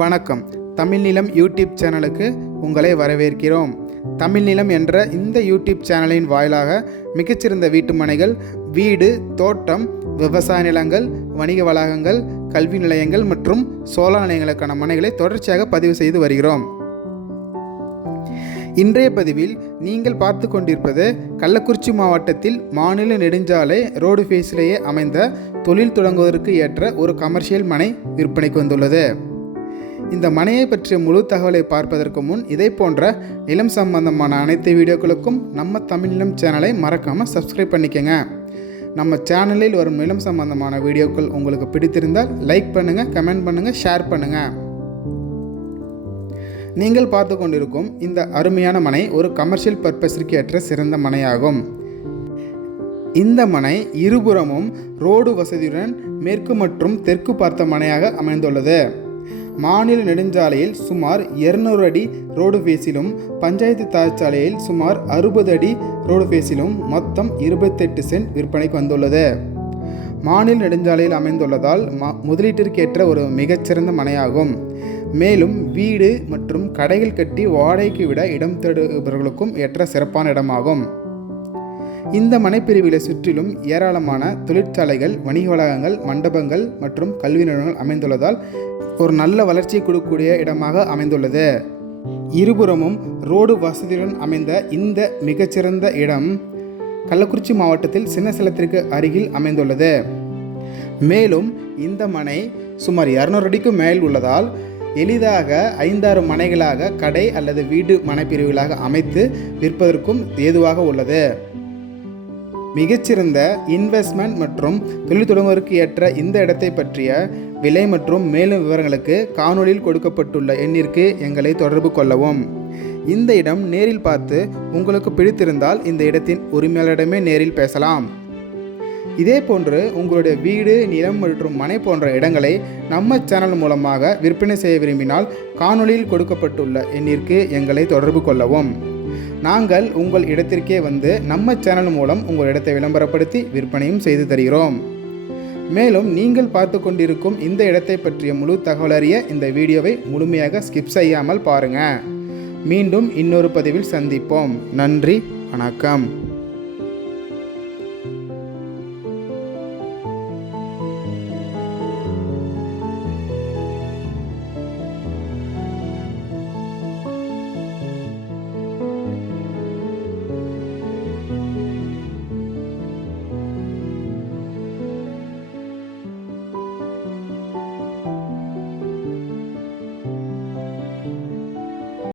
வணக்கம். தமிழ்நிலம் யூடியூப் சேனலுக்கு உங்களை வரவேற்கிறோம். தமிழ்நிலம் என்ற இந்த யூடியூப் சேனலின் வாயிலாக மிகச்சிறந்த வீட்டு மனைகள் வீடு தோட்டம் விவசாய நிலங்கள் வணிக வளாகங்கள் கல்வி நிலையங்கள் மற்றும் சோழ நிலையங்களுக்கான மனைகளை தொடர்ச்சியாக பதிவு செய்து வருகிறோம். இன்றைய பதிவில் நீங்கள் பார்த்து கொண்டிருப்பது கள்ளக்குறிச்சி மாவட்டத்தில் மாநில நெடுஞ்சாலை ரோடு ஃபேஸிலேயே அமைந்த தொழில் தொடங்குவதற்கு ஏற்ற ஒரு கமர்ஷியல் மனை விற்பனைக்கு வந்துள்ளது. இந்த மனையை பற்றிய முழு தகவலை பார்ப்பதற்கு முன் இதை போன்ற நிலம் சம்பந்தமான அனைத்து வீடியோக்களுக்கும் நம்ம தமிழ் நிலம் சேனலை மறக்காமல் சப்ஸ்கிரைப் பண்ணிக்கங்க. நம்ம சேனலில் வரும் நிலம் சம்பந்தமான வீடியோக்கள் உங்களுக்கு பிடித்திருந்தால் லைக் பண்ணுங்கள் கமெண்ட் பண்ணுங்கள் ஷேர் பண்ணுங்கள் நீங்கள் பார்த்து கொண்டிருக்கும் இந்த அருமையான மனை ஒரு கமர்ஷியல் பர்பஸிற்கு ஏற்ற சிறந்த மனையாகும். இந்த மனை இருபுறமும் ரோடு வசதியுடன் மேற்கு மற்றும் தெற்கு பார்த்த மனையாக அமைந்துள்ளது. மாநில நெடுஞ்சாலையில் சுமார் 200 அடி ரோடு ஃபேஸிலும் பஞ்சாயத்து தாழ்ச்சாலையில் சுமார் அறுபது அடி ரோடு ஃபேஸிலும் மொத்தம் இருபத்தெட்டு சென்ட் விற்பனைக்கு வந்துள்ளது. மாநில நெடுஞ்சாலையில் அமைந்துள்ளதால் ம முதலீட்டிற்கேற்ற ஒரு மிகச்சிறந்த மனையாகும். மேலும் வீடு மற்றும் கடைகள் கட்டி வாடகைக்கு விட இடம் தேடுபவர்களுக்கும் ஏற்ற சிறப்பான இடமாகும். இந்த மனைப்பிரிவுகளை சுற்றிலும் ஏராளமான தொழிற்சாலைகள் வணிக வளாகங்கள் மண்டபங்கள் மற்றும் கல்வி நிறுவனங்கள் அமைந்துள்ளதால் ஒரு நல்ல வளர்ச்சியை கொடுக்கக்கூடிய இடமாக அமைந்துள்ளது. இருபுறமும் ரோடு வசதியுடன் அமைந்த இந்த மிகச்சிறந்த இடம் கள்ளக்குறிச்சி மாவட்டத்தில் சின்னசேலத்திற்கு அருகில் அமைந்துள்ளது. மேலும் இந்த மனை சுமார் இரநூறு அடிக்கும் மேல் உள்ளதால் எளிதாக ஐந்தாறு மனைகளாக கடை அல்லது வீடு மனைப்பிரிவுகளாக அமைத்து விற்பதற்கும் ஏதுவாக உள்ளது. மிகச்சிறந்த இன்வெஸ்ட்மெண்ட் மற்றும் தொழில் தொடங்குவதற்கு ஏற்ற இந்த இடத்தை பற்றிய விலை மற்றும் மேலும் விவரங்களுக்கு காணொளியில் கொடுக்கப்பட்டுள்ள எண்ணிற்கு எங்களை தொடர்பு கொள்ளவும். இந்த இடம் நேரில் பார்த்து உங்களுக்கு பிடித்திருந்தால் இந்த இடத்தின் உரிமையாளரிடமே நேரில் பேசலாம். இதே போன்று உங்களுடைய வீடு நிலம் மற்றும் மனை போன்ற இடங்களை நம்ம சேனல் மூலமாக விற்பனை செய்ய விரும்பினால் காணொளியில் கொடுக்கப்பட்டுள்ள எண்ணிற்கு எங்களை தொடர்பு கொள்ளவும். நாங்கள் உங்கள் இடத்திற்கே வந்து நம்ம சேனல் மூலம் உங்கள் இடத்தை விளம்பரப்படுத்தி விற்பனையும் செய்து தருகிறோம். மேலும் நீங்கள் பார்த்து கொண்டிருக்கும் இந்த இடத்தை பற்றிய முழு தகவல் அறிய இந்த வீடியோவை முழுமையாக ஸ்கிப் செய்யாமல் பாருங்கள் மீண்டும் இன்னொரு பதிவில் சந்திப்போம். நன்றி வணக்கம்.